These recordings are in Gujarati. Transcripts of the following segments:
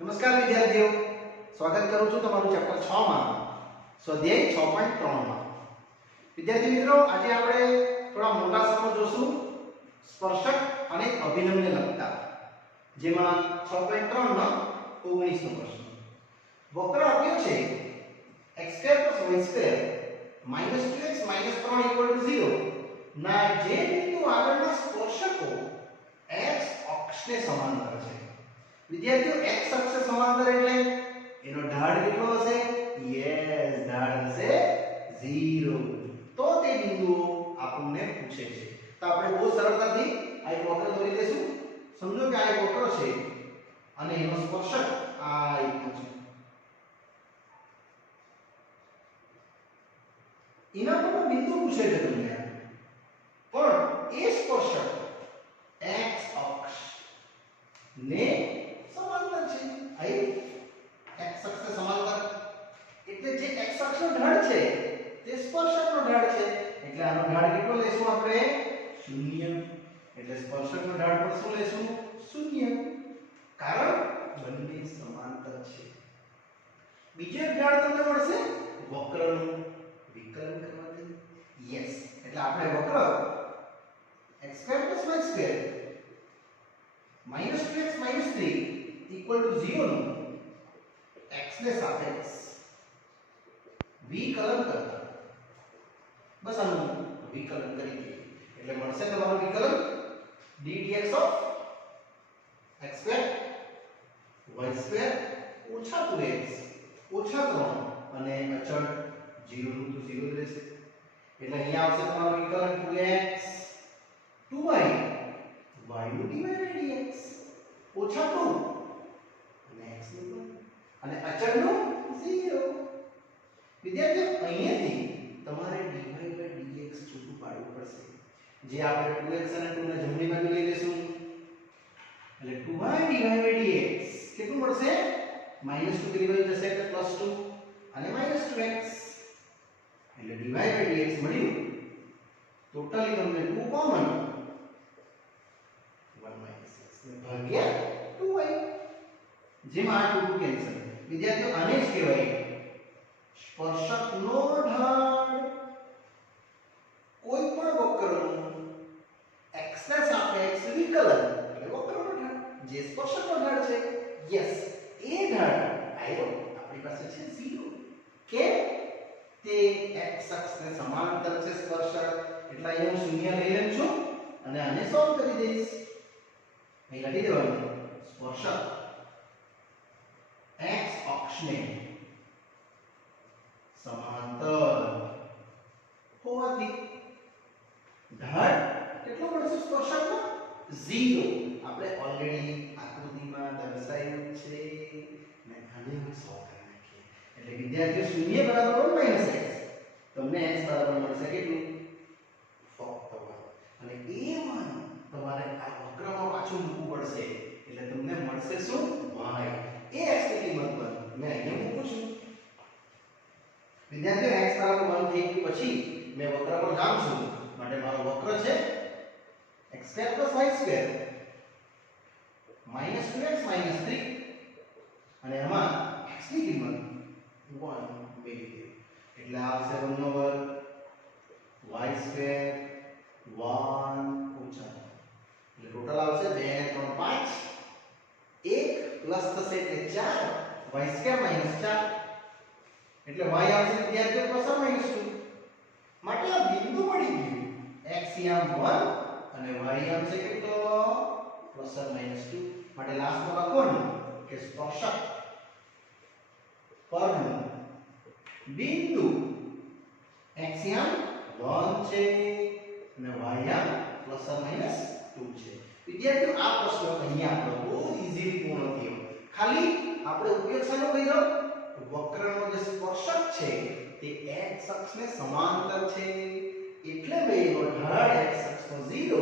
નમસ્કાર વિદ્યાર્થીઓ, સ્વાગત કરું છું તમારું ચેપ્ટર 6 માં સ્વાધ્યાય 6.3 માં. વિદ્યાર્થી મિત્રો, આજે આપણે થોડા મોટા સમો જોશું સ્પર્શક અને અભિન્નને લગતા, જેમાં 6.3 માં 19નો પ્રશ્ન. વક્ર આપ્યો છે x² + y² - 2x - 3 = 0 ના જે બિંદુ આગળના સ્પર્શકો x અક્ષને સમાંતર છે. વિદ્યાર્થીઓ, x અક્ષ સમાંતર એટલે એનો ઢાળ કેટલો હશે? યસ, ઢાળ હશે 0. તો તે બિંદુઓ આપણને પૂછે છે. તો આપણે બહુ સરળતાથી આ એક વક્ર દોરી દેશું. સમજો કે આ એક વક્ર છે અને એનો સ્પર્શક આ રીતનો છે. એના પર બિંદુ પૂછે છે તમને, પણ એ સ્પર્શક x અક્ષ ને સમાંતર છે. અહીં x અક્ષને સમાંતર એટલે જે x અક્ષનો ઢાળ છે તે સ્પર્શકનો ઢાળ છે. એટલે આનો ઢાળ કેટલો લેશું આપણે? 0. એટલે સ્પર્શકનો ઢાળ પણ શું લેશું? 0. કારણ બંને સમાંતર છે. બીજો એક ઢાળ તમને મળશે વક્રનું. વિકલન કરવાથી યસ, એટલે આપણે વક્ર x² + y² -2x - 3 = 0 નું x ને સાપેક્ષ વિકલન કરતા બસ આનું વિકલન કરી દઈએ એટલે મળશે તમારું વિકલન d dx of x² y² - 2x - 3 અને અચળ 0 નું તો 0 જ રહેશે. એટલે અહીંયા આવશે તમારું વિકલન 2x 2y y નું dy/dx - 2 અને x નું 1 અને અચળનું 0. વિદ્યાર્થીઓ, અહીંયાથી તમારે dy/dx છૂટું પાડવું પડશે. જે આપણે 2x અને 2 ને જમણી બાજુ લઈ લેશું એટલે 2y dy/dx કેટલું મળશે? -2 પેલી બાજુ જશે એટલે +2 અને -2x એટલે dy/dx મળ્યું. ટોટલી તમને 2 કોમન 1 - x ને ભાગ્યા 2y, જેમાં આ 2 કેન્સલ. વિદ્યાર્થીઓ, આને જ કહેવાય સ્પર્શકનો ઢાળ. કોઈ પણ વક્રનું x ના સાપેક્ષ વિકલન એટલે વક્રનો ઢાળ, જે સ્પર્શકનો ઢાળ છે. યસ, એ ઢાળ આવ્યો આપણી પાસે છે 0. કે તે x અક્ષને સમાંતર છે સ્પર્શક. એટલે અહીંયા હું 0 લઈ લઉં છું અને આને સોલ્વ કરી દઈશ. અહીં લખી દેવાનું સ્પર્શક x અક્ષને સમાંતર હોવાથી ઢાળ કેટલો મળશે સ્પર્શકનો? 0. આપણે ઓલરેડી આકૃતિમાં દર્શાવ્યું છે અને આને હું સોલ્વ કરી નાખીએ. એટલે વિદ્યાર્થીઓ, 0 = 1 - x તમને x બરાબર મળશે કેટલું? ફક્ત 1. અને એમાં તમારે આ વક્રમાં પાછું મૂકવું પડશે એટલે તમને મળશે શું? y. એ x ની કિંમત પર મેં અહીંયા મૂકું છું. વિદ્યાર્થીઓ, x બરાબર 1 થઈ ગયું પછી મેં વક્ર પર જાઉં છું. માટે મારો વક્ર છે x² + y² -2x - 3 અને એમાં x ની કિંમત 1 મેળવી દે એટલે આવશે 1 નો વર્ગ y² 1 ઓછા એટલે ટોટલ આવશે 2 ને 3 5 1 પ્લસ થશે એટલે 4 y² - 4 એટલે y આવશે વિદ્યાર્થીઓ +/- 2 માટે આ બિંદુ મળી ગયું. x આમ 1 અને y આમ છે કેટલો? +/- 2 માટે લાસ્ટમાં લખવાનું કે સ્પર્શક પરનું બિંદુ x આમ 1 છે અને y આમ +/- 2 છે. વિદ્યાર્થીઓ, આ પ્રશ્ન અહીંયા આપણો બહુ ઈઝીલી પૂર્ણ થયો. ખાલી આપણે ઉપયોગ શાનો કર્યો? વક્રનો જે સ્પર્શક છે તે x અક્ષને સમાંતર છે એટલે એનો ઢાળ x અક્ષનો 0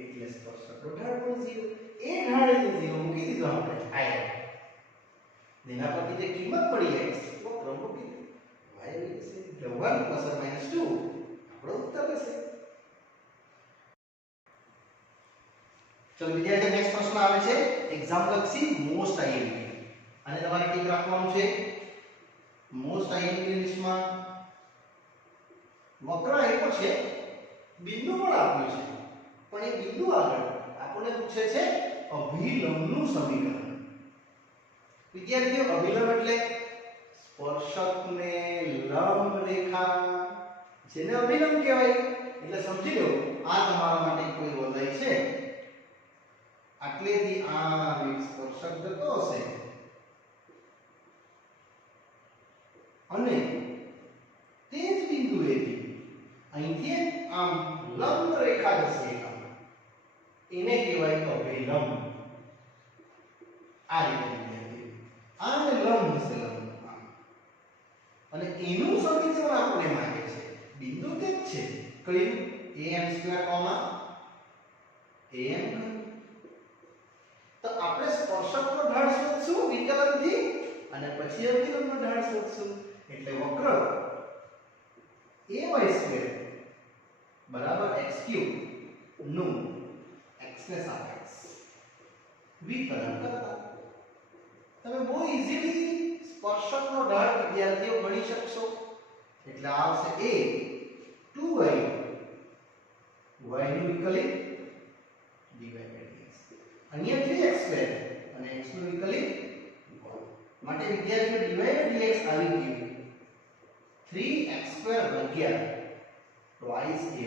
એટલે સ્પર્શકનો ઢાળ પણ 0. એ ઢાળને 0 મૂકી દીધો આપણે આયા. એના પરથી જે કિંમત મળી x વક્ર મૂકી દીધો y આવી જશે એટલે 1 +/- 2 આપણો ઉત્તર હશે. ચલો વિદ્યાર્થીઓ, નેક્સ્ટ પ્રશ્ન આવે છે એક્ઝામ લક્ષી મોસ્ટ આઈએમપી. આને તમારે ટીક રાખવાનું છે મોસ્ટ આઈએમપી લિસ્ટમાં. વક્ર આપ્યો છે, બિંદુ પણ આપ્યું છે, પણ એ બિંદુ આગળ આપણને પૂછે છે અભિલંબનું સમીકરણ. વિદ્યાર્થીઓ, અભિલંબ એટલે સ્પર્શકને લંબ રેખા, જેને અભિલંબ કહેવાય. એટલે સમજી લો આ તમારા માટે કોઈ વલય છે, આટલેથી આ સ્પર્શક જતો હશે અને તે જ બિંદુએથી અહીંથી આમ લંબ રેખા જશે, એને કહેવાય અભિલંબ. આ રીતે આને લંબ હશે, લંબ. અને એનું સમીકરણ આપણે માંગે છે, બિંદુ તે જ છે, કયું? am², am. તો આપણે સ્પર્શકનો ઢાળ શોધશું વિકલનથી અને પછી અભિલંબનો ઢાળ શોધશું. એટલે વક્ર ay² બરાબર x³ નું x ને સાપેક્ષ વિકલન કરતા તમે બહુ ઈઝીલી સ્પર્શકનો ઢાળ વિદ્યાર્થીઓ ગણી શકશો. એટલે આવશે a 2y y નું વિકલિત dx, અહીંયા 3x² અને x નું વિકલિત માટે વિદ્યાર્થીઓ dy dx આવી ગયું 3x² ભાગ્યા twice ay,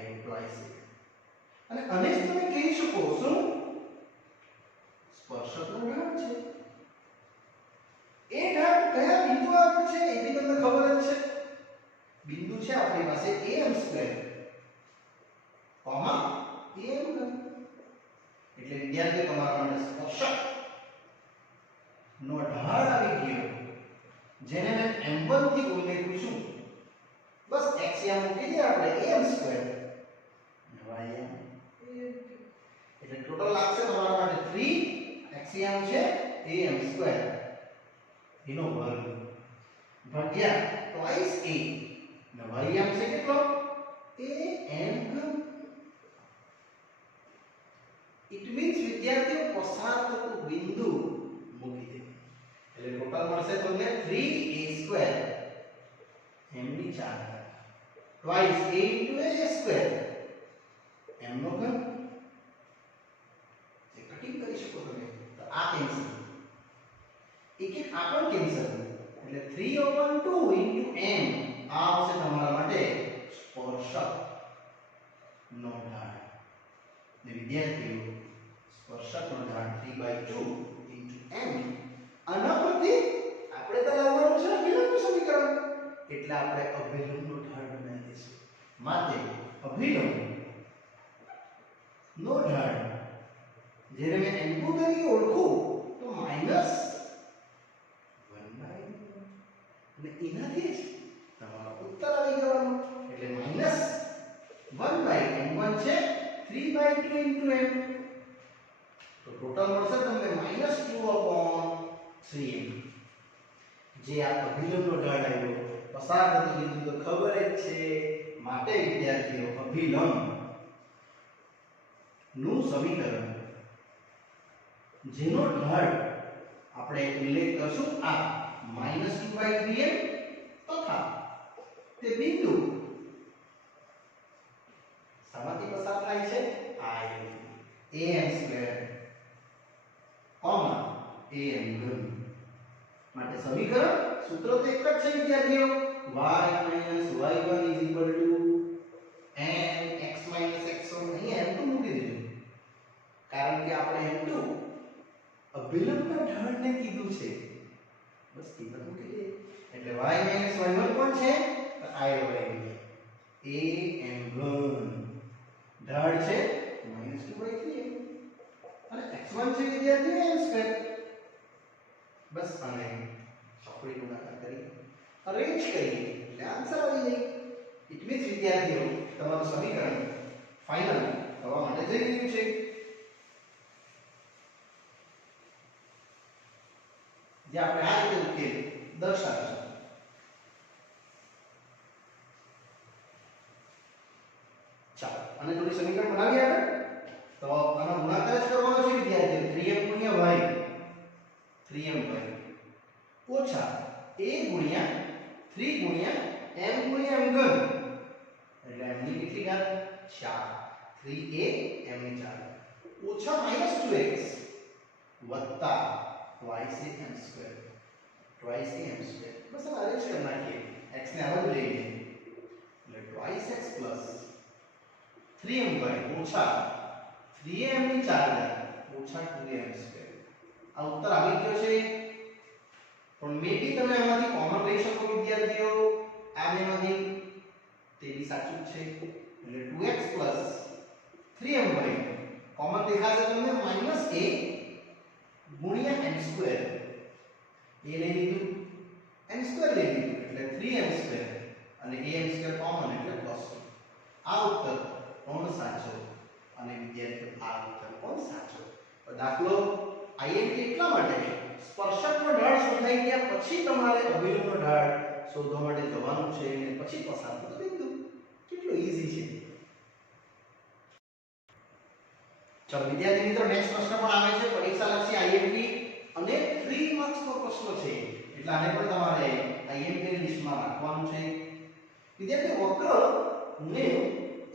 I twice a. અને આને જ તમે કહી શકો શું? સ્પર્શકનો ઢાળ છે. એ ઢાળ કયા બિંદુ આગળ છે એ બી તમને ખબર જ છે. બિંદુ છે આપણી પાસે am², am. એટલે વિદ્યાર્થીઓ તમારા માટે સ્પર્શક નો ઢાળ આવી ગયો, જેને મેં m1 થી ઉલ્લેખું છું. બસ x યા મૂકી દે આપણે am² અને y એટલે ટોટલ લાગશે તમારા માટે 3 x યામ છે am² એનો વર્ગ ભાગ્યા twice a અને y યામ છે કેટલો? am². ઇટ મીન્સ વિદ્યાર્થીઓ પસાર થતું બિંદુ મૂકી દે એટલે ટોટલ મળશે તમને 3a² m ની 4 twice a into a² m નો ઘન. એ કટિંગ કરી શકો તમે. તો આ કેન્સલ, એક એક આ પણ કેન્સલ, એટલે 3/2 into m આ આવશે તમારા માટે સ્પર્શક નો ઢાળ. ને વિદ્યાર્થીઓ સ્પર્શકનો ઢાળ 3/2 into m. આના પરથી આપણે તો લાવવાનું છે અભિલંબનું સમીકરણ, એટલે આપણે અભિલંબનો ઢાળ બનાવી દઈશું. માટે અભિલંબ નો ઢાળ જેને મેં n2 તરીકે ઓળખું તો માઈનસ 1/, અને એનાથી જ તમારો ઉત્તર આવી જવાનો. એટલે માઈનસ 1/m1 છે 3/2 into m. તો ટોટલ મળશે તમને -2/3m. જે આ અભિલંબનો ઢાળ આવ્યો, પસાર થતી બિંદુ તો ખબર જ છે. માટે વિદ્યાર્થીઓ અભિલંબ નું સમીકરણ જેનો ઢાળ આપણે ઉલ્લેખ કરશું આ -2/3m તથા તે બિંદુ સામાથી પસાર થાય છે I am², am ઘન. માટે સમીકરણ સૂત્ર તો એક જ છે વિદ્યાર્થીઓ, y - y1 mx - x1. અહીં m2 મૂકી દીધું કારણ કે આપણે m2 અભિલંબના ઢાળને કીધું છે. બસ કિંમત મૂકી દે એટલે y - y1 કોણ છે? તો I am ઘન. ઢાળ છે -2/3m અને x1 છે વિદ્યાર્થીઓ m². બસ આને ચોકડી ગુણાકાર કરી અરેન્જ કરીએ એટલે આન્સર આવી જાય. ઇટ મીન્સ વિદ્યાર્થીઓ તમારું સમીકરણ ફાઇનલ થવા માટે જઈ રહ્યું છે. જે આપણે આ રીતે ઉકેલ દર્શાવીશું. ચાલો અને થોડી સમીકરણ બનાવીએ આપણે. તો આનો ગુણાકાર જ કરવાનો છે વિદ્યાર્થીઓ. 3m * y 3m² ઓછા a ગુણ્યા 3 ગુણ્યા m ગુણ્યા m ઘન એટલે m ની કેટલી ઘાત 4 3a m ની 4 ઓછા -2x વત્તા twice m², twice m². બસ હવે અરેન્જ કરી નાખીએ, x ને આગળ લઈ લઈએ એટલે twice x plus 3m² ઓછા 3am ની 4 ઓછા 2m². આ ઉત્તર આવી ગયો છે, પણ મે બી તમે આમાંથી કોમન લઈ શકો વિદ્યાર્થીઓ, આ બેમાંથી તે બી સાચું છે એટલે 2x plus 3m² કોમન દેખાશે તમને -a ગુણ્યા m². a લઈ લીધું, m² લઈ લીધું એટલે 3m² અને am² કોમન એટલે +2. આ ઉત્તર કોણ સાચો અને વિદ્યાર્થીઓ આ ઉત્તર કોણ સાચો? તો દાખલો IMP એટલા માટે સ્પર્શકનો ઢાળ શોધાઈ ગયા પછી તમારે અભિલંબનો ઢાળ શોધવા માટે જવાનું છે અને પછી પસાર થતું બિંદુ. કેટલું ઈઝી છે. ચાલો વિદ્યાર્થી મિત્રો, નેક્સ્ટ પ્રશ્ન પણ આવે છે પરીક્ષાલક્ષી IMP અને 3 માર્ક્સ નો પ્રશ્ન છે એટલે આને પણ તમારે IMP ની લિસ્ટમાં રાખવાનું છે. વિદ્યાર્થી, વક્ર ને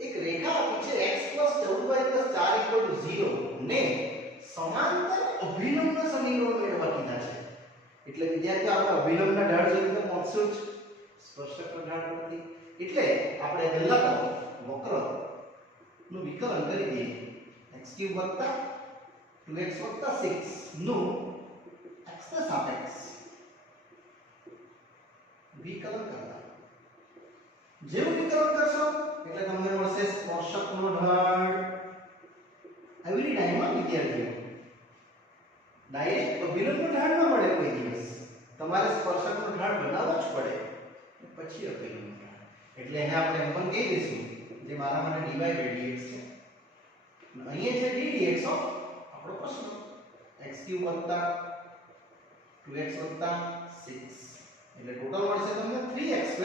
એક રેખા આપી છે x 14y 4 0 ને સમાંતર અભિલંબ સમીકરણ મેળવવા કીધા છે. એટલે વિદ્યાર્થીઓ, આપણે અભિલંબના ઢાળ સુધી તો પહોંચશું જ સ્પર્શકના ઢાળ પરથી. એટલે આપણે પહેલા તો વક્ર નું વિકલન કરી દઈએ. x³ વત્તા 2x વત્તા 6 નું x ના સાપેક્ષ વિકલન કરતા. જેવું વિકલન કરશો એટલે તમને મળશે સ્પર્શકનો ઢાળ. એવરી ટાઈમમાં વિદ્યાર્થીઓ ડાયરેક્ટ અભિલંબનો ઢાળ ન મળે કોઈ દિવસ, તમારે સ્પર્શકનો ઢાળ બનાવવો જ પડે પછી અભિલંબનો ઢાળ. એટલે એને આપણે એમ પણ કહી દઈશું, જે મારા માટે dy/dx છે, અહીંયા છે ddx ઓફ આપણો પ્રશ્ન x³ વત્તા 2x વત્તા 6 એટલે ટોટલ મળશે તમને 3x²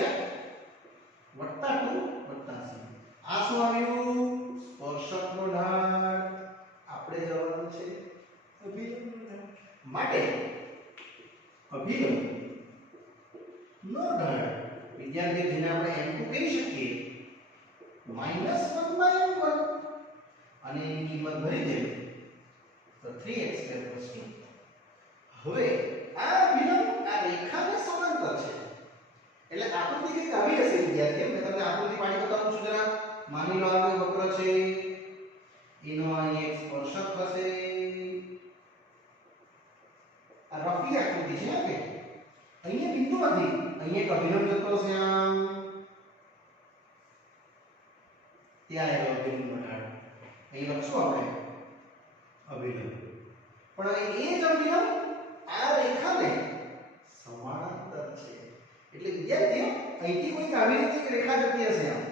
વત્તા 2 વત્તા 6. આ શું આવ્યું? સ્પર્શકનો ઢાળ. આપણે જવાનું છે અભિલંબનો ઢાળ. માટે અભિલંબ નો ઢાળ વિદ્યાર્થી, જેને આપણે m2 કહી શકીએ, -1/m1 અને એની કિંમત ભરી દેવી તો 3x² + 2. હવે આ અભિલંબ આ રેખાને સમાંતર છે એટલે આકૃતિ કંઈક આવી હશે વિદ્યાર્થીઓ. મેં તમને આકૃતિ પાડી બતાવું છું જરા. માની લો આ કોઈ વક્ર છે, એનો અહીં એક સ્પર્શક હશે. આ રફી આકૃતિ છે કે અહીંયા બિંદુમાંથી અહીંયા એક અભિલંબ જતો હશે આમ, ત્યાં એનો અભિલંબનો ઢાળ અહીં લખશું આપણે અભિલંબ. પણ અહીં એ જ અભિલંબ આ રેખાને સમાંતર છે એટલે વિદ્યાર્થીઓ અહીંથી કોઈક આવી રીતે એક રેખા જતી હશે આમ.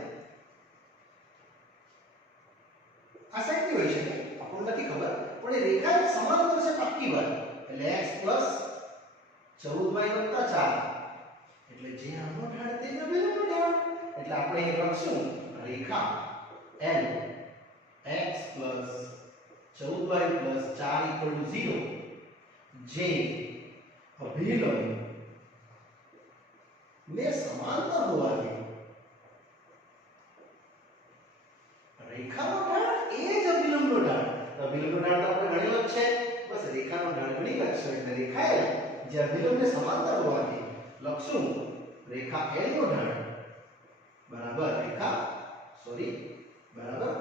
આ સાઈડથી હોઈ શકે, આપણને નથી ખબર, પણ એ રેખા સમાંતર છે પાક્કી વાત. એટલે x + 14y + 4 એટલે જે આનો ઢાળ તે જ અભિલંબનો ઢાળ. એટલે આપણે અહીં લખશું રેખા L x + 14y + 4 = 0 જે અભિલંબ ને સમાંતર હોવાથી રેખાનો ઢાળ એ જ અભિલંબનો ઢાળ. અભિલંબનો ઢાળ તો આપણે ગણેલો જ છે, બસ રેખાનો ઢાળ ગણી લખશું એટલે રેખા L જે અભિલંબને સમાંતર હોવાથી લખશું રેખા L નો ઢાળ બરાબર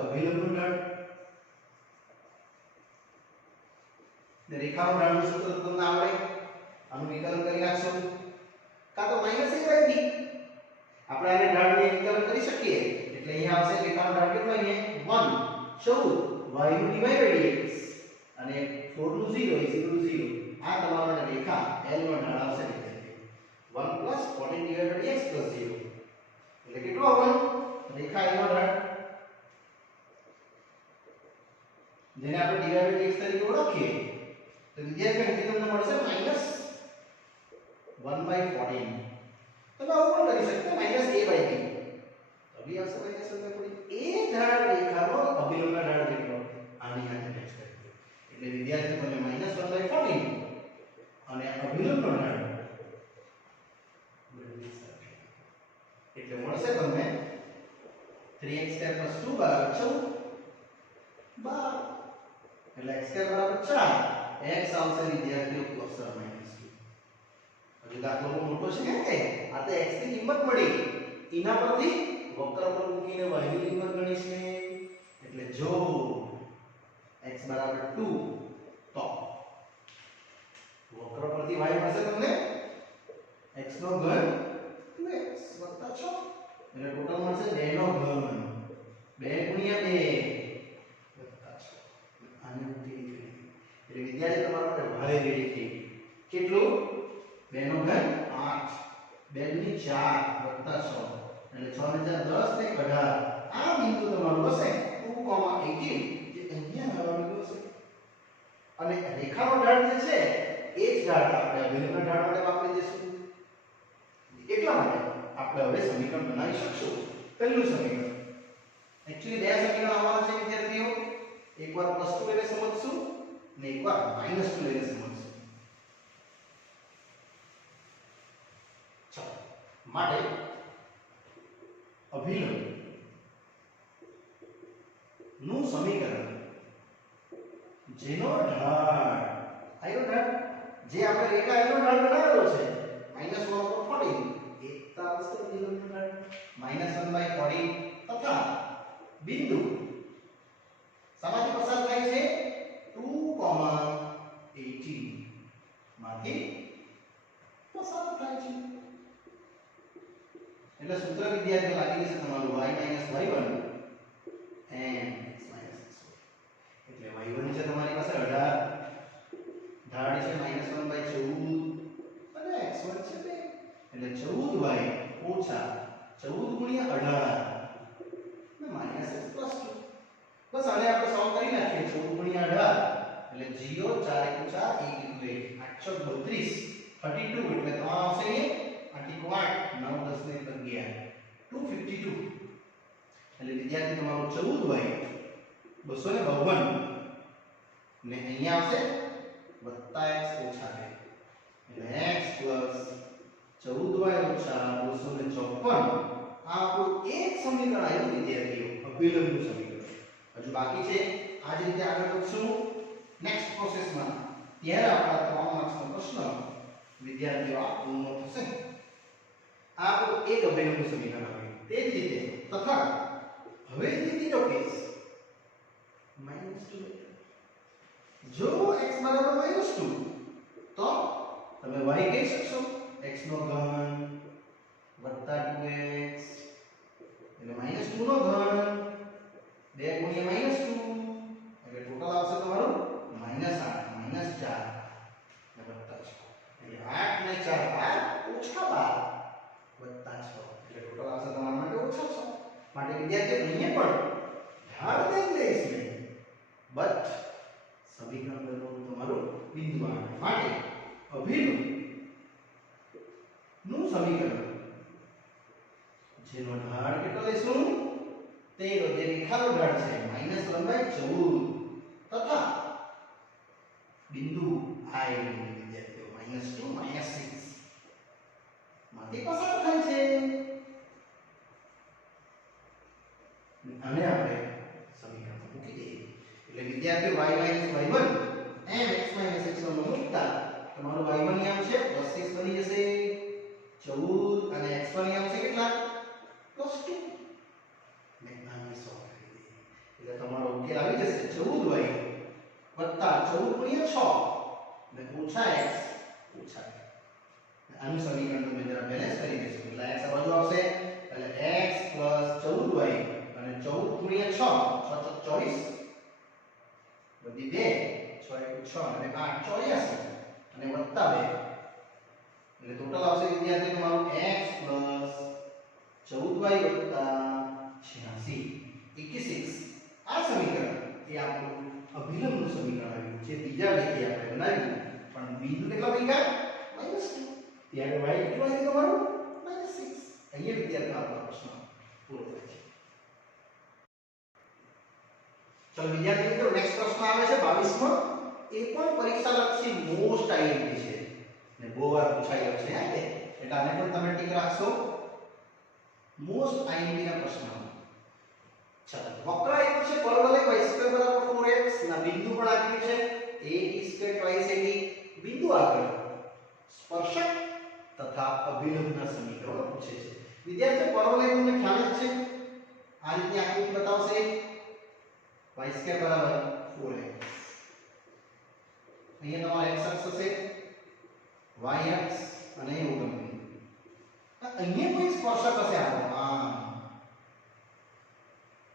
અભિલંબનો ઢાળ. ને રેખાનો ઢાળનું સૂત્ર તમને આવડે, આનું વિકલન કરી નાખશો કાં તો -a/b. આપણે આને ઢાળને વિકલન કરી શકીએ એટલે અહીંયા આવશે રેખાનો ઢાળ કેટલો? અહીંયા 1 14 y નું dy/dx અને 4 નું 0 is equal to 0. આ તમારો રેખા L નો ઢાળ આવશે વિદ્યાર્થીઓ 1 + 14 / dx + 0 એટલે કેટલો આવવાનો રેખા L નો ઢાળ, જેને આપણે dy/dx તરીકે ઓળખીએ તો વિદ્યાર્થીઓ અહીંથી તમને મળશે -1/14. તમે આવું પણ કરી શકો -a/b. તો બી આવશે -1/14. એ ઢાળ રેખાનો અભિલંબના ઢાળ જેટલો આની સાથે મેચ કરી. એટલે વિદ્યાર્થીઓ તમે -1/14 અને નો ઢાળ એટલે મળશે તમને 3x² + 2 બરાબર 14 એટલે x² બરાબર 4 x આવશે વિદ્યાર્થીઓ +- 2 હજી દાખલો બહુ મોટો છે કેમ કે આ તો x ની કિંમત મળી એના પરથી વક્ર પર મૂકીને y ની કિંમત ગણી છે એટલે જો x બરાબર 2 તો વક્ર પરથી y મળશે તમને x નો ઘન 2x + 6 એટલે ટોટલ મળશે 2 નો ઘન 2 × 2 + 6 આને ઉકેલી ગઈ એટલે વિદ્યાર્થી તમારા માટે y રેડી થઈ કેટલું 2 નો ઘન 8 2 × 4 + 6 એટલે 6 ને 4 10 ને 18 આ બિંદુ તમારું હશે 2,18 જે અહીંયા આવવાનું હશે અને રેખાનો ઢાળ જે છે એ જ ઢાળ આપણે અભિલંબના ઢાળ માટે વાપરી દઈશું એટલા માટે આપણે હવે સમીકરણ બનાવી શકશું પહેલું સમીકરણ એક્ચ્યુઅલી બે સમીકરણ આવવાના છે વિદ્યાર્થીઓ એકવાર +2 લઈને સમજશું અને એકવાર -2 લઈને સમજશું ચાલો માટે અભિલંબ નું સમીકરણ જેનો ઢાળ આનો ઢાળ જે આપણે રેખા એનો ઢાળ બનાવેલો છે -1/14 એકતા આવશે અભિલંબનો ઢાળ -1/14 તથા બિંદુ સામાન્ય પસાર થાય છે 2,18 માંથી પસાર થાય છે એટલે સૂત્ર વિદ્યાર્થીઓ લાગી જશે તમારું y - y1 and x - x1 એટલે y1 છે તમારી પાસે 18 ઢાળ છે -1/14 અને x1 છે 2 એટલે 14y - 14 × 18 ને -x + 2 બસ આને આપણે સોલ્વ કરી નાખીએ 14 × 18 એટલે 0 4 × 4 1 × 832 32 એટલે 3 આવશે અહીંયા 8 9 10 ને 11 252 એટલે વિદ્યાર્થી તમારું 14y 252 ને અહીંયા આવશે +x - 2 એટલે x + 14y - 254 આ આપણું એક સમીકરણ આવ્યું વિદ્યાર્થીઓ અભિલંબનું સમીકરણ હજુ બાકી છે આ જ રીતે આગળ વધશું નેક્સ્ટ પ્રોસેસમાં ત્યારે આપણા 3 માર્ક્સનો પ્રશ્ન વિદ્યાર્થીઓ આ પૂર્ણ થશે આ આપણું એક અભિલંબનું સમીકરણ આવ્યું તે જ રીતે તથા હવે બીજો કેસ -2 જો x બરાબર -2 તો તમે y કહી શકશો x નો ઘન વત્તા 2x એટલે -2 નો ઘન 2 × -2 એટલે ટોટલ આવશે તમારું -8 -4 અને વત્તા 6 એટલે 8 ને 4 12 વત્તા 6 એટલે ટોટલ આવશે તમારા માટે -6 માટે વિદ્યાર્થીઓ અહીંયા પણ ઢાળ નહીં લઈશ નહીં બટ સમીકરણ બનવાનું તમારું બિંદુ આવે માટે અભિલંબ નું સમીકરણ જેનો ઢાળ કેટલો લઈશું તેનો જે રેખાનો ઢાળ છે -1/14 તથા બિંદુ I વિદ્યાર્થીઓ -2 -6 માંથી પસાર થાય છે અને આપણે સમીકરણ મૂકી દઈએ એટલે વિદ્યાર્થીઓ y - y1 and x - x1 નો મૂકતા તમારું y1 ની આમ છે +6 બની જશે 14 અને x1 ની આમ છે કેટલા +2 ને આને સોલ્વ કરી દઈએ એટલે તમારો ઉકેલ આવી જશે 14y + 14 × 6 ને -x - આનું સમીકરણ તમે જરા બેલેન્સ કરી દેશો એટલે x આ બાજુ આવશે એટલે x + 14y અને 14 × 6 6 24 બધી 2 6 × 6 અને 8 84 અને વત્તા 2 એટલે ટોટલ આવશે વિદ્યાર્થી તમારું x + 14y + 86 21 આ સમીકરણ એ આપણું અભિલંબનું સમીકરણ આવ્યું જે બીજા રીતે આપણે બનાવ્યું પણ બિંદુ કેટલા બન્યા -2 ત્યારે y કેટલું આવ્યું તમારું -6 અહીંયા વિદ્યાર્થી આપણો પ્રશ્ન પૂરો થાય છે ચલો વિદ્યાર્થી મિત્રો નેક્સ્ટ પ્રશ્ન આવે છે 22મો એ પણ પરીક્ષા લક્ષી મોસ્ટ આઈએમપી છે ને બહુ વાર પૂછાયેલો છે હે કે એટલે આને પણ તમે ટીક રાખશો મોસ્ટ આઈએમપી ના પ્રશ્નમાં. ચાલો વક્ર આપ્યું છે પરવલય y² બરાબર 4x ના બિંદુ પણ આપ્યું છે a² twice ad. બિંદુ આગળ સ્પર્શક તથા અભિલંબના સમીકરણો પૂછે છે. વિદ્યાર્થીઓ પરવલય તમને ખ્યાલ જ છે આ રીતની આકૃતિ બતાવશે y² બરાબર 4x. અહીંયા તમારો x અક્ષ હશે y અક્ષ અને અહીં ઉગમ બિંદુ. અહીંયા કોઈ સ્પર્શક હશે આપણો આમ.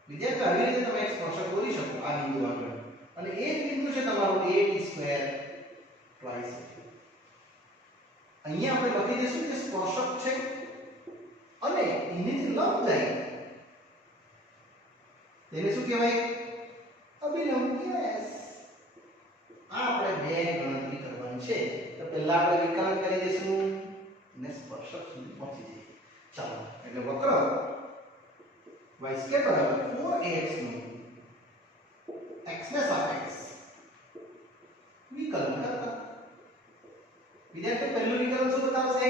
વિદ્યાર્થીઓ આવી રીતે તમે એક સ્પર્શક દોરી શકો આ બિંદુ આગળ અને એ જ બિંદુ છે તમારું ad² twice. અહીંયા આપણે લખી દઈશું કે સ્પર્શક છે અને એની જે લંબ જાય તેને શું કહેવાય અભિલંબ. યસ આ આપણે બે ગણતરી કરવાની છે તો પહેલા આપણે વિકલન કરી દઈશું અને સ્પર્શક સુધી પહોંચી જઈએ. ચાલો એટલે વક્ર y² બરાબર 4ax નું x ને સાપેક્ષ વિકલન કરતા વિદ્યાર્થીઓ પહેલું વિકલન શું બતાવશે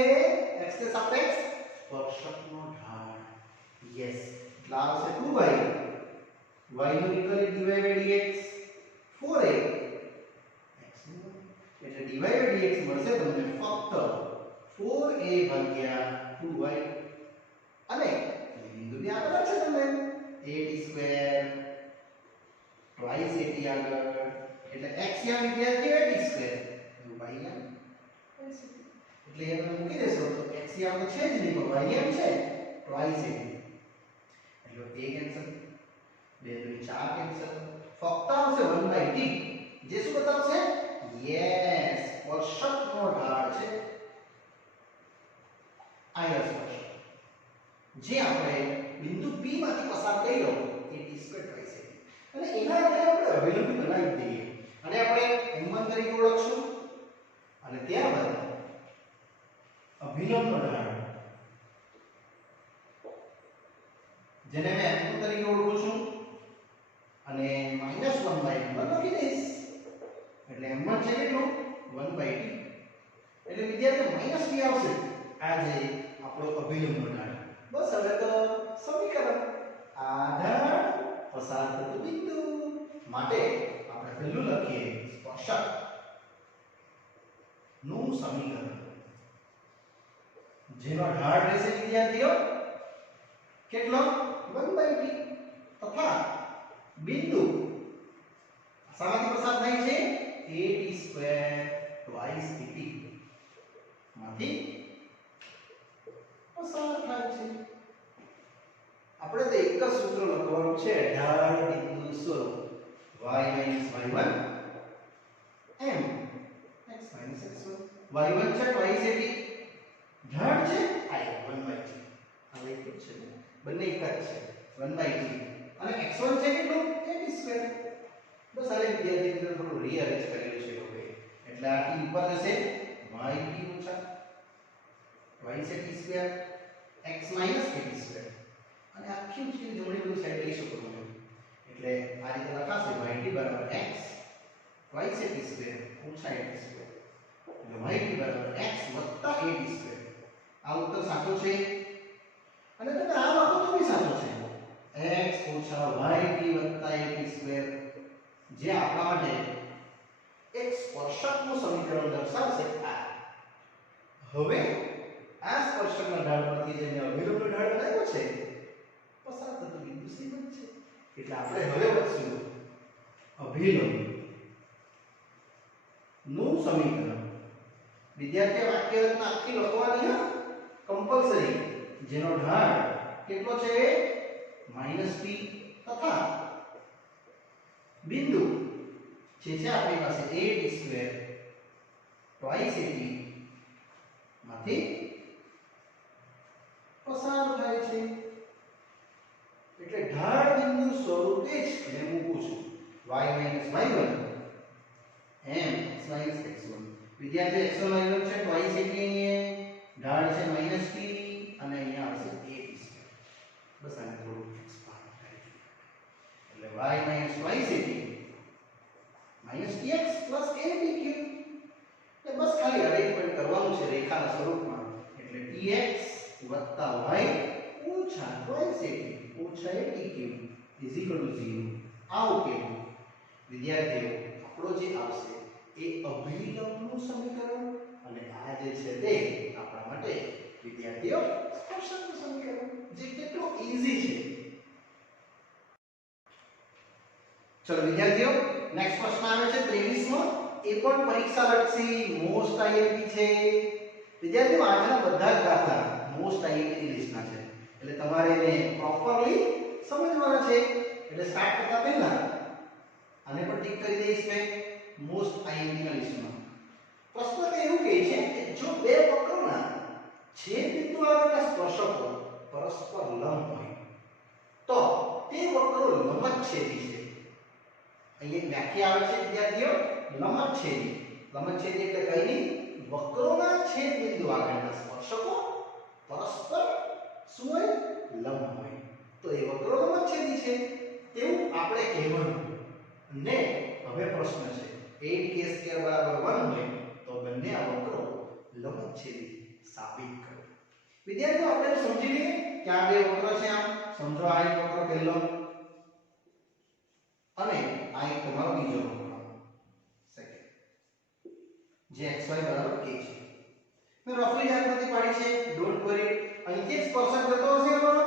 x ને સાપેક્ષ સ્પર્શકનો ઢાળ. યસ એટલે આવશે 2y y નું વિકલિત dy/dx 4a x એટલે dy/dx મળશે તમને ફક્ત 4a ભાગ્યા 2y અને બિંદુ બી આગળ છે તમને ad² twice ad આગળ એટલે x યા વિદ્યાર્થી ad² y યા એટલે એ તમે મૂકી દેશો તો x યા તો છે જ નહીં પણ y યા છે twice ad એટલે a કેન્સલ 2 2 4 કેન્સલ ફક્ત આવશે 1/t જે શું બતાવશે યસ સ્પર્શકનો ઢાળ છે આયર સ્પર્શક જે આપણે બિંદુ P માંથી પસાર કર્યો ad² twice અને એના એટલે આપણે અભિલંબી બનાવી દઈએ અને આપણે m1 તરીકે ઓળખશું અને ત્યારબાદ અભિલંબનો ઢાળ જેને મેં m2 તરીકે ઓળખું છું અને -1/1 લખી દઈશ એટલે m1 છે કેટલું 1/t એટલે વિદ્યાર્થીઓ -t આવશે આ જે આપણો અભિલંબનો ઢાળ. બસ હવે તો સમીકરણ આધાર પસાર થતું બિંદુ માટે આપણે પહેલું લખીએ સ્પર્શક નું સમીકરણ જેનો ઢાળ રહેશે વિદ્યાર્થીઓ કેટલો 1/t તથા બિંદુ સામાન્ય પસાર થાય છે ad² twice at માંથી પસાર થાય છે. આપણે તો એક જ સૂત્ર લખવાનું છે ઢાળ બિંદુ સ્વરૂપ y - y1 m x - x1 y1 છે twice at ઢાળ છે I 1/t આ એક જ છે બંને એક જ છે 1/t અને x1 છે કેટલું ad². બસ આ વિદ્યાર્થી મિત્રો થોડું રીઅરેન્જ કરેલું છે હવે એટલે આ t ઉપર જશે yt ઓછા twice at² x - at² અને આખી ઉકેલ જમણી બાજુ સાઈડ લઈ શકો તમે એટલે આ રીતે લખાશે yt બરાબર x twice at² ઓછા at² એટલે yt બરાબર x વત્તા at². આ ઉત્તર સાચો છે અને તમે આ લખો તો બી સાચો છે x ઓછા yt વત્તા at² જે આપણા માટે એક સ્પર્શકનું સમીકરણ દર્શાવશે. આ હવે આ સ્પર્શકના ઢાળ પરથી જે મેં અભિલંબનો ઢાળ બનાવ્યો છે પસાર થતું બિંદુ c છે એટલે આપણે હવે વધશું અભિલંબ નું સમીકરણ. વિદ્યાર્થીઓ વાક્ય રચના આખી લખવાની હા કમ્પલસરી જેનો ઢાળ કેટલો છે -t તથા બિંદુ જે છે આપણી પાસે ad² twice at માંથી પસાર થાય છે એટલે ઢાળ બિંદુ સ્વરૂપે જ મેં મૂકું છું y - y1 m x - x1 વિદ્યાર્થી x1 y1 છે twice at અહીંયા ઢાળ છે -t અને અહીંયા આવશે ad². બસ આને થોડું એક્સપાન્ડ કરી એટલે y - twice at -tx + atq એટલે બસ ખાલી અરેન્જમેન્ટ કરવાનું છે રેખાના સ્વરૂપમાં એટલે tx y ઓછા twice 80 ઓછા 80 ક્યુબ ઇઝ ઇક્વલ ટુ 0 આ ઉકેલ વિદ્યાર્થીઓ આપણો જે આવશે એ અભિલંબનું સમીકરણ અને આ જે છે તે આપણા માટે વિદ્યાર્થીઓ સ્પર્શકનું સમીકરણ જે કેટલું ઈઝી છે. ચલો વિદ્યાર્થીઓ નેક્સ્ટ પ્રશ્ન આવે છે 23મો એ પણ પરીક્ષા લક્ષી મોસ્ટ આઈએમપી છે. વિદ્યાર્થીઓ આજના બધા જ દાખલા મોસ્ટ આઈએમપી લિસ્ટના છે એટલે તમારે એને પ્રોપરલી સમજવાના છે. એટલે સ્ટાર્ટ કરતા પહેલા આને પણ ટિક કરી દઈશ મેં મોસ્ટ આઈએમપી ના લિસ્ટમાં. પ્રશ્ન તો એવું કહે છે કે જો બે વક્રોના છેદ બિંદુ આગળના સ્પર્શકો પરસ્પર લંબ હોય તો તે વક્રો લંબછેદી છે. અહીંયા વ્યાખ્યા આવે છે વિદ્યાર્થીઓ લંબછેદી. લંબછેદી એટલે કઈ નહીં વક્રોના છેદ બિંદુ આગળના સ્પર્શકો પરસ્પર શું હોય લંબ હોય તો એ વક્રો લંબછેદી છે તેવું આપણે કહેવાનું. ને હવે પ્રશ્ન છે 8k² = 1 હોય તો બંને આ વક્રો લંબછેદી સાબિત કરો. વિદ્યાર્થીઓ આપણે સમજી લઈએ કે આ બે વક્ર છે. આમ સમજો આ એક વક્ર પહેલો અને આ એક તમારો બીજો વક્ર સેકન્ડ જે xy = k છે. મેં રફલી આકૃતિ પાડી છે ડોન્ટ વરી. અહીંથી સ્પર્શક જતો હશે આપણો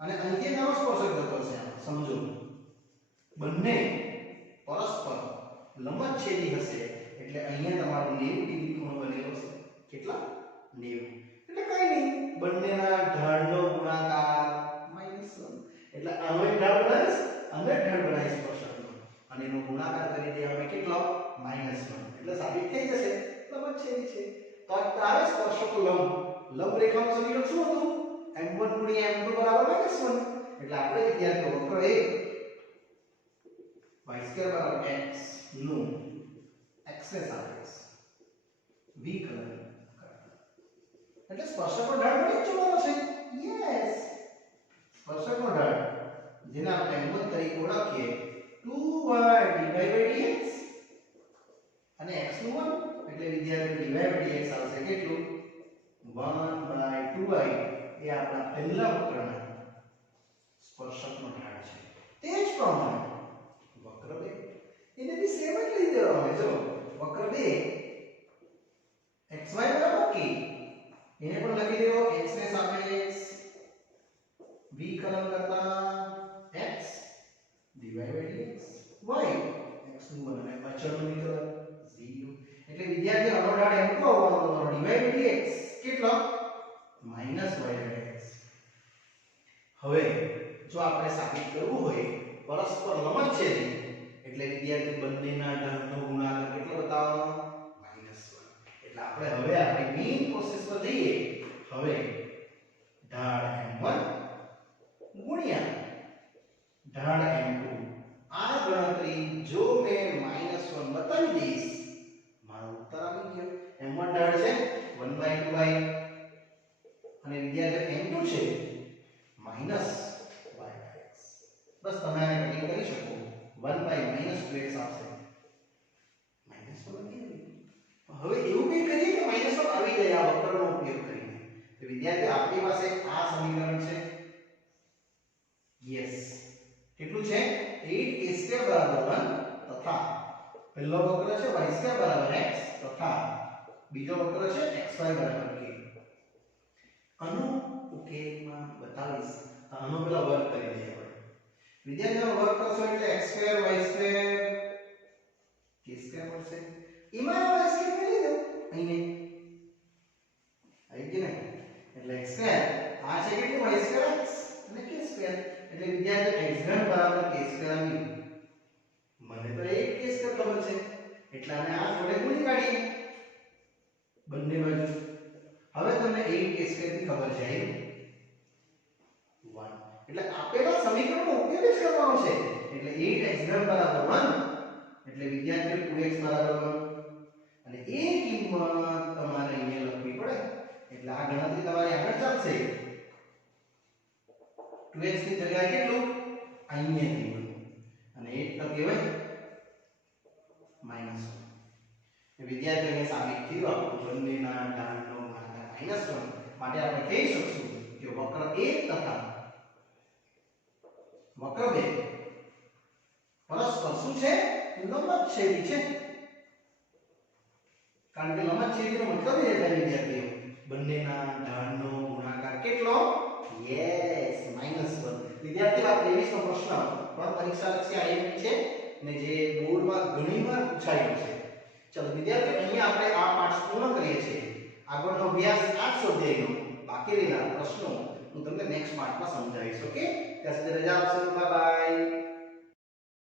અને અહીંથી નવો સ્પર્શક જતો હશે. સમજો બંને પરસ્પર લંબછેદી હશે એટલે અહીંયા તમારો 90 ડિગ્રી ખૂણો બનેલો છે. કેટલા 90 એટલે કઈ નહીં બંનેના ઢાળનો ગુણાકાર -1 એટલે આનો એક ઢાળ બનાવીશ અને ઢાળ બનાવીશ સ્પર્શકનો અને એનો ગુણાકાર કરી દે અમે કેટલો -1 એટલે સાબિત થઈ જશે લંબછેદી છે. તો તારે સ્પર્શક લંબ રેખાનું સમીકરણ શું હતું m1 * m2 = -1 એટલે આપણે વિદ્યાર્થીઓ વક્ર a y² = x નું x ને સાપેક્ષ વિકલન એટલે સ્પર્શકનો ઢાળ મળી જવાનો છે. યસ સ્પર્શકનો ઢાળ જેને આપણે m1 તરીકે ઓળખીએ 2y/dx અને x નું 1 એટલે વિદ્યાર્થીઓ dy/dx આવશે કેટલું 1/2y એ આપણા પહેલા વક્રના સ્પર્શકનો ઢાળ છે. તે જ પ્રમાણે વક્ર 2 એને બી સેમ જ લઈ દેવાનો. જો વક્ર 2 xy = k એને પણ લખી દેવો x ને સાપેક્ષ વિકલન કરતા x dy/dx y x નું 1 અને અચળનું વિકલન 0 એટલે વિદ્યાર્થીઓ આનો ઢાળ m2 આવવાનો તમારો dy/dx કેટલો -y/x. હવે જો આપણે સાબિત કરવું હોય પરસ્પર લંબછેદી એટલે વિદ્યાર્થી બંનેના ઢાળનો ગુણાકાર કેટલો બતાવવાનો -1 એટલે આપણે હવે આપણી મેઈન પ્રોસેસ પર જઈએ. હવે ઢાળ m1 ગુણ્યા ઢાળ m2 આ ગણતરી જો મેં -1 બતાવી દઈશ મારો ઉત્તર આવી ગયો. m1 ઢાળ છે 1/2y અને વિદ્યાર્થી m2 છે -y/x. બસ તમે આને કટિંગ કરી શકો 1/-2x આવશે. -1 લખી હવે એવું કઈ કરીએ કે -1 આવી જાય આ વક્રનો ઉપયોગ કરીને. તો વિદ્યાર્થીઓ આપણી પાસે આ સમીકરણ છે. યસ કેટલું છે 8k² = 1 તથા પહેલો વક્ર છે y² = x તથા બીજો વક્ર છે xy = k. આનો ઉકેલમાં બતાવીશ તો આનો પેલા વર્ક કરી દઈએ આપણે. વિદ્યાર્થીઓ વર્ક કરશો એટલે x² y² k² મળશે. એમાં y² મેળવી દો અહીંયા આવી ગયું ને એટલે x² આ છે કેટલું y² x અને k² એટલે વિદ્યાર્થીઓ x3 = k² આવી. મને તો 8k² ખબર છે એટલે આને આ જોડે ગુણી કાઢીએ બંને બાજુ. હવે તમને 8k² ની ખબર છે 1 એટલે આપેલા સમીકરણનો ઉપયોગ જ કરવાનો છે. એટલે 8x3 = 1 એટલે વિદ્યાર્થીઓ 2x = 1 અને એ કિંમત તમારે અહીંયા લખવી પડે એટલે આ ગણતરી તમારી આગળ ચાલશે. 2x ની જગ્યાએ કેટલું અહીંયા કિંમત અને 8 તો કહેવાય -1 વિદ્યાર્થીઓને સાબિત થયું આપણું બંનેના ઢાળનો ગુણાકાર -1 માટે આપણે કહી શકશું કે વક્ર 1 તથા વક્ર 2 પરસ્પર શું છે લંબછેદી છે કારણ કે લંબછેદીનો મતલબ એ થાય વિદ્યાર્થીઓ બંનેના ઢાળનો ગુણાકાર કેટલો યસ -1 વિદ્યાર્થીઓ આ 23 નો પ્રશ્ન પણ પરીક્ષા લક્ષી આવેલી છે ને જે બોર્ડમાં ઘણીવાર પૂછાયો છે ચલો વિદ્યાર્થીઓ અહીંયા આપણે આ પાઠ પૂર્ણ કરીએ છીએ આગળનો અભ્યાસ આ સ્વાધ્યાયનો બાકી રહેલા પ્રશ્નો હું તમને નેક્સ્ટ પાર્ટમાં સમજાવીશ ઓકે ત્યાં સુધી રજા આપશો બાય બાય